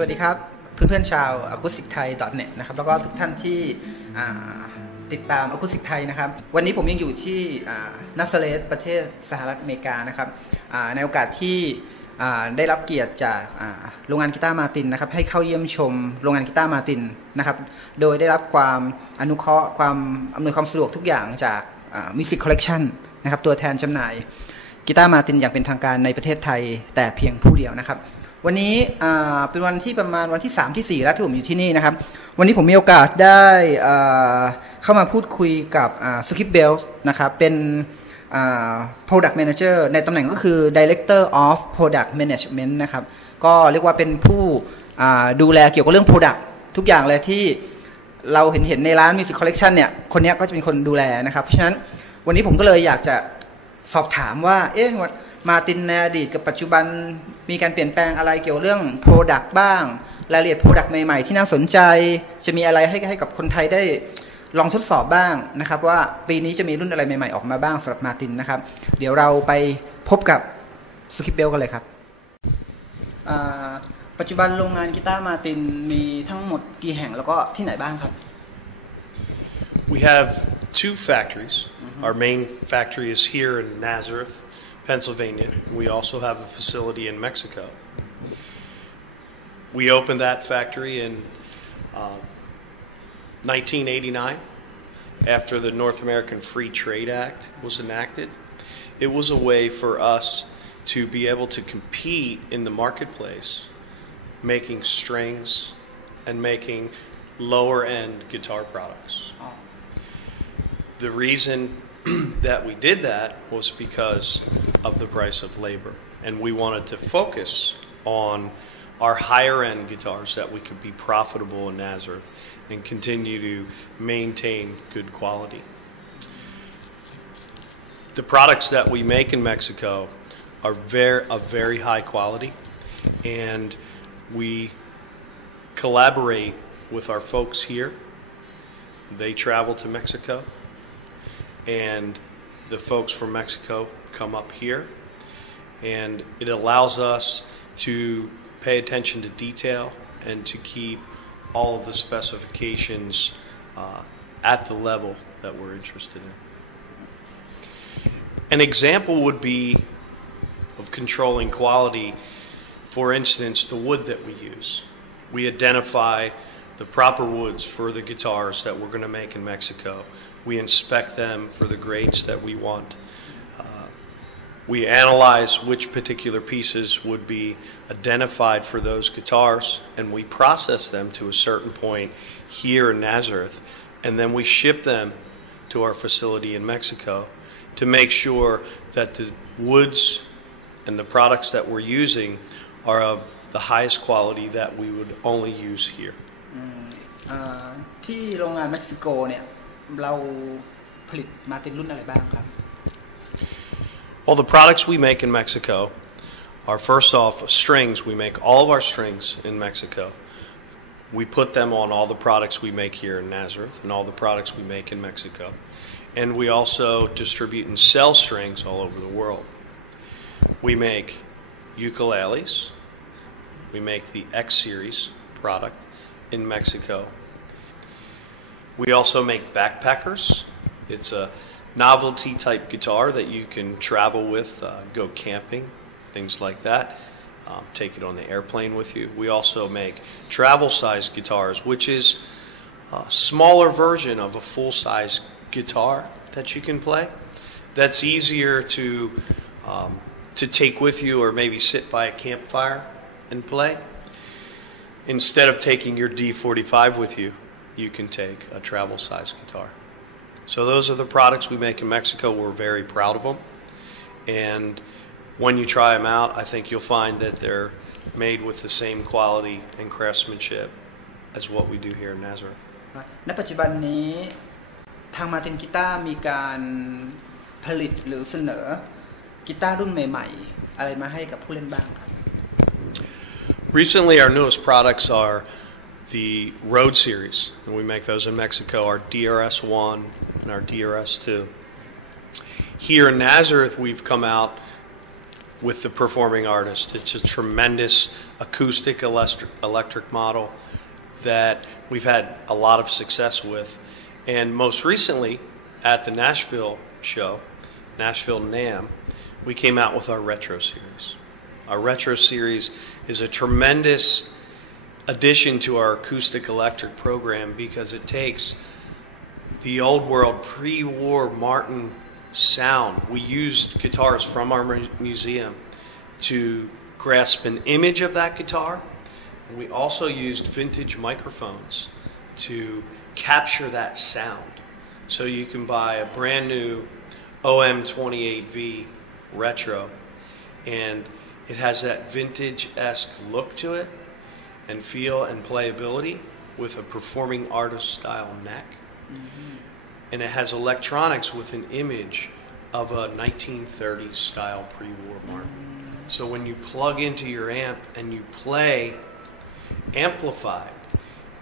วัสดีครับเพื่อนๆชาว acousticthai.net นะครับแล้วก็ทุกท่านที่ติดตาม acoustic Thai นะครับวันนี้ผมยังอยู่ที่นัสเรตประเทศสหรัฐอเมริกานะครับในโอกาสที่ได้รับเกียรติจากโรงงานกีตาร์มาร์ตินนะครับให้เข้าเยี่ยมชมโรงงานกีตาร์มาร์ตินนะครับโดยได้รับความอนุเคราะห์ความอำนวยความสะดวกทุกอย่างจาก Music Collection นะครับตัวแทนจำหน่ายกีตาร์มาร์ตินอย่างเป็นทางการในประเทศไทยแต่เพียงผู้เดียวนะครับวันนี้เป็นวันที่ประมาณวันที่3ที่4แล้วที่ผมอยู่ที่นี่นะครับวันนี้ผมมีโอกาสได้เข้ามาพูดคุยกับ Skip Beltz นะครับเป็นProduct Manager ในตำแหน่งก็คือ Director of Product Management นะครับก็เรียกว่าเป็นผู้ดูแลเกี่ยวกับเรื่อง Product ทุกอย่างเลยที่เราเห็นในร้าน Music Collection เนี่ยคนนี้ก็จะเป็นคนดูแลนะครับเพราะฉะนั้นวันนี้ผมก็เลยอยากจะสอบถามว่ามาร์ตินในอดีตกับปัจจุบันมีการเปลี่ยนแปลงอะไรเกี่ยวเรื่อง Product บ้างรายละเอียด Product ใหม่ๆที่น่าสนใจจะมีอะไรให้กับคนไทยได้ลองทดสอบบ้างนะครับว่าปีนี้จะมีรุ่นอะไรใหม่ๆออกมาบ้างสำหรับมาร์ตินนะครับเดี๋ยวเราไปพบกับสกิปเบลกันเลยครับปัจจุบันโรงงานกีตาร์มาร์ตินมีทั้งหมดกี่แห่งแล้วก็ที่ไหนบ้างครับ We have two factories. Our main factory is here in Nazareth, Pennsylvania. We also have a facility in Mexico. We opened that factory in 1989 after the North American Free Trade Act was enacted. It was a way for us to be able to compete in the marketplace, making strings and making lower-end guitar products. The reason that we did that was because of the price of labor, and we wanted to focus on our higher-end guitars that we could be profitable in Nazareth and continue to maintain good quality. The products that we make in Mexico are of very high quality, and we collaborate with our folks here. They travel to Mexico, and the folks from Mexico come up here, and it allows us to pay attention to detail and to keep all of the specifications at the level that we're interested in. An example would be of controlling quality, for instance, the wood that we use. We identify the proper woods for the guitars that we're going to make in Mexico. We inspect them for the grades that we want. We analyze which particular pieces would be identified for those guitars, and we process them to a certain point here in Nazareth, and then we ship them to our facility in Mexico to make sure that the woods and the products that we're using are of the highest quality that we would only use here. ที่โรงงานเม็กซิโกเนี่ยเราผลิตมาร์ตินรุ่นอะไรบ้างครับ Well, the products we make in Mexico are, first off, strings. We make all of our strings in Mexico. We put them on all the products we make here in Nazareth and all the products we make in Mexico. And we also distribute and sell strings all over the world. We make ukuleles. We make the X Series product in Mexico. We also make backpackers. It's a novelty type guitar that you can travel with, go camping, things like that. Take it on the airplane with you. We also make travel size guitars, which is a smaller version of a full size guitar that you can play. That's easier to take with you or maybe sit by a campfire and play. Instead of taking your D45 with you, you can take a travel size guitar. So those are the products we make in Mexico. We're very proud of them. And when you try them out, I think you'll find that they're made with the same quality and craftsmanship as what we do here in Nazareth. ณ ปัจจุบันนี้ทางมาร์ตินกีตาร์มีการผลิตหรือเสนอกีตาร์รุ่นใหม่ๆอะไรมาให้กับผู้เล่นบ้างครับ Recently, our newest products are the Road Series, and we make those in Mexico, our DRS-1 and our DRS-2. Here in Nazareth, we've come out with the performing artist. It's a tremendous acoustic electric model that we've had a lot of success with. And most recently, at the Nashville show, Nashville NAMM, we came out with our Retro Series. Our Retro Series is a tremendous addition to our acoustic electric program because it takes the old world pre-war Martin sound. We used guitars from our museum to grasp an image of that guitar. And we also used vintage microphones to capture that sound. So you can buy a brand new OM28V Retro, and it has that vintage-esque look to it and feel and playability with a performing artist style neck. Mm-hmm. And it has electronics with an image of a 1930s style pre-war Martin. Mm-hmm. So when you plug into your amp and you play amplified,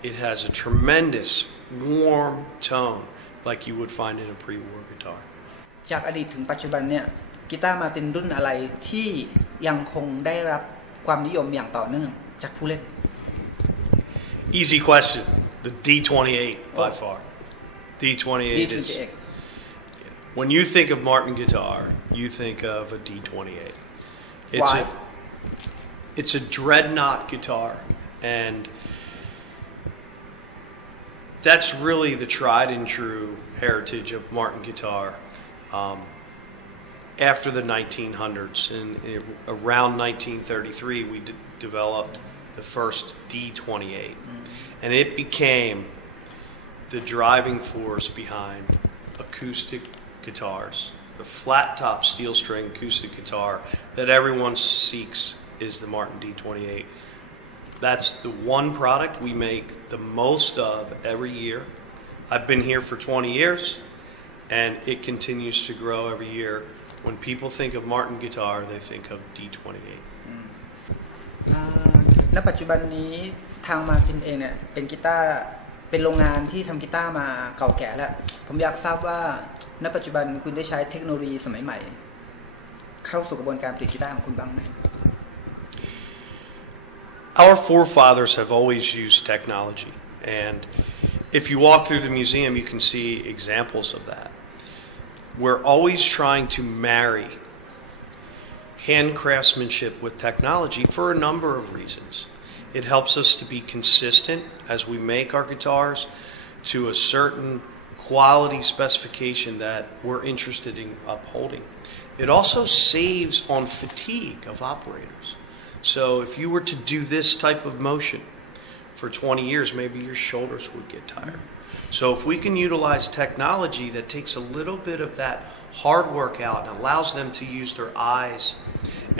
it has a tremendous warm tone like you would find in a pre-war guitar. จากอดีตถึงปัจจุบันเนี่ยกีตาร์มาร์ตินรุ่นอะไรที่ยังคงได้รับความนิยมอย่างต่อเนื่องจากผู้เล่น Easy question. The D28 by far. D28 is. When you think of Martin guitar, you think of a D28. Why? It's a dreadnought guitar, and that's really the tried and true heritage of Martin guitar. After the 1900s, around 1933, we developed the first D28, and it became the driving force behind acoustic guitars. The flat top steel string acoustic guitar that everyone seeks is the Martin D28. That's the one product we make the most of every year. I've been here for 20 years, and it continues to grow every year. When people think of Martin guitar, they think of D28. ณ ปัจจุบันนี้ทางมาร์ตินเองเนี่ยเป็นกีตาร์เป็นโรงงานที่ทำกีตาร์มาเก่าแก่แล้วผมอยากทราบว่าณ ปัจจุบันคุณได้ใช้เทคโนโลยีสมัยใหม่เข้าสู่กระบวนการผลิตกีตาร์ของคุณบ้างไหม Our forefathers have always used technology, and if you walk through the museum, you can see examples of that. We're always trying to marry hand craftsmanship with technology for a number of reasons. It helps us to be consistent as we make our guitars to a certain quality specification that we're interested in upholding. It also saves on fatigue of operators. So if you were to do this type of motion for 20 years, maybe your shoulders would get tired. So if we can utilize technology that takes a little bit of that hard work out and allows them to use their eyes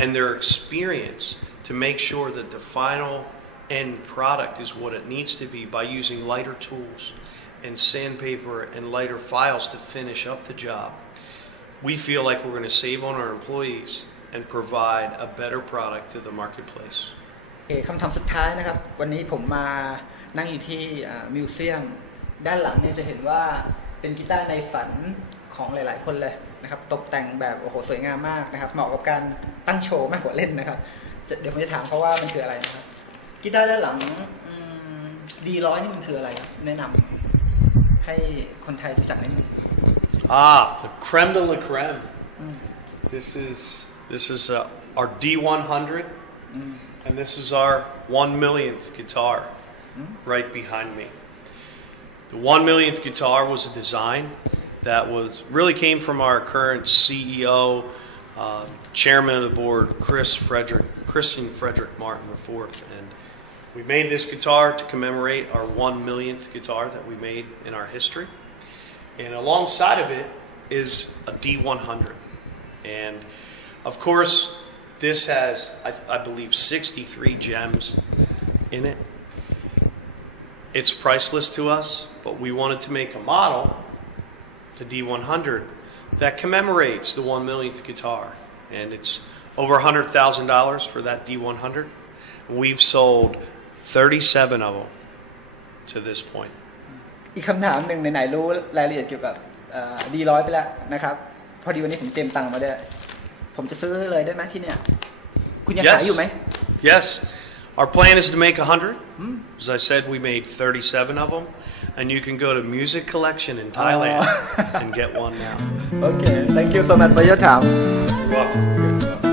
and their experience to make sure that the final end product is what it needs to be by using lighter tools and sandpaper and lighter files to finish up the job, we feel like we're going to save on our employees and provide a better product to the marketplace. คำถามสุดท้ายนะครับวันนี้ผมมานั่งอยู่ที่มิวเซียมด้านหลังเนี่ยจะเห็นว่าเป็นกีตาร์ในฝันของหลายๆคนเลยนะครับตกแต่งแบบโอ้โหสวยงามมากนะครับเหมาะกับการตั้งโชว์มากกว่าเล่นนะครับเดี๋ยวผมจะถามเขาว่ามันคืออะไรนะครับกีตาร์ด้านหลังD100นี่มันคืออะไรแนะนำให้คนไทยรู้จักนิดนึง the creme de la creme. This is our D100, and this is our 1/millionth guitar right behind me. The 1/millionth guitar was a design that really came from our current CEO, chairman of the board, Christian Frederick Martin IV, and we made this guitar to commemorate our 1/millionth guitar that we made in our history. And alongside of it is a D100. And of course, this has, I believe, 63 gems in it. It's priceless to us, but we wanted to make a model, the D100, that commemorates the 1/millionth guitar. And it's over $100,000 for that D100. We've sold 37 of them to this point. อีกคำถามหนึ่งไหนๆรู้รายละเอียดเกี่ยวกับD100ไปแล้วนะครับพอดีวันนี้ผมเตรียมตังค์มาด้วยผ ผมจะซื้อเลยได้ไหมที่เนี่ยคุณยังขายอยู่ไหม Yes. Our plan is to make 100. As I said, we made 37 of them. And you can go to Music Collection in Thailand and get one now. Okay, thank you so much for your time. You're welcome.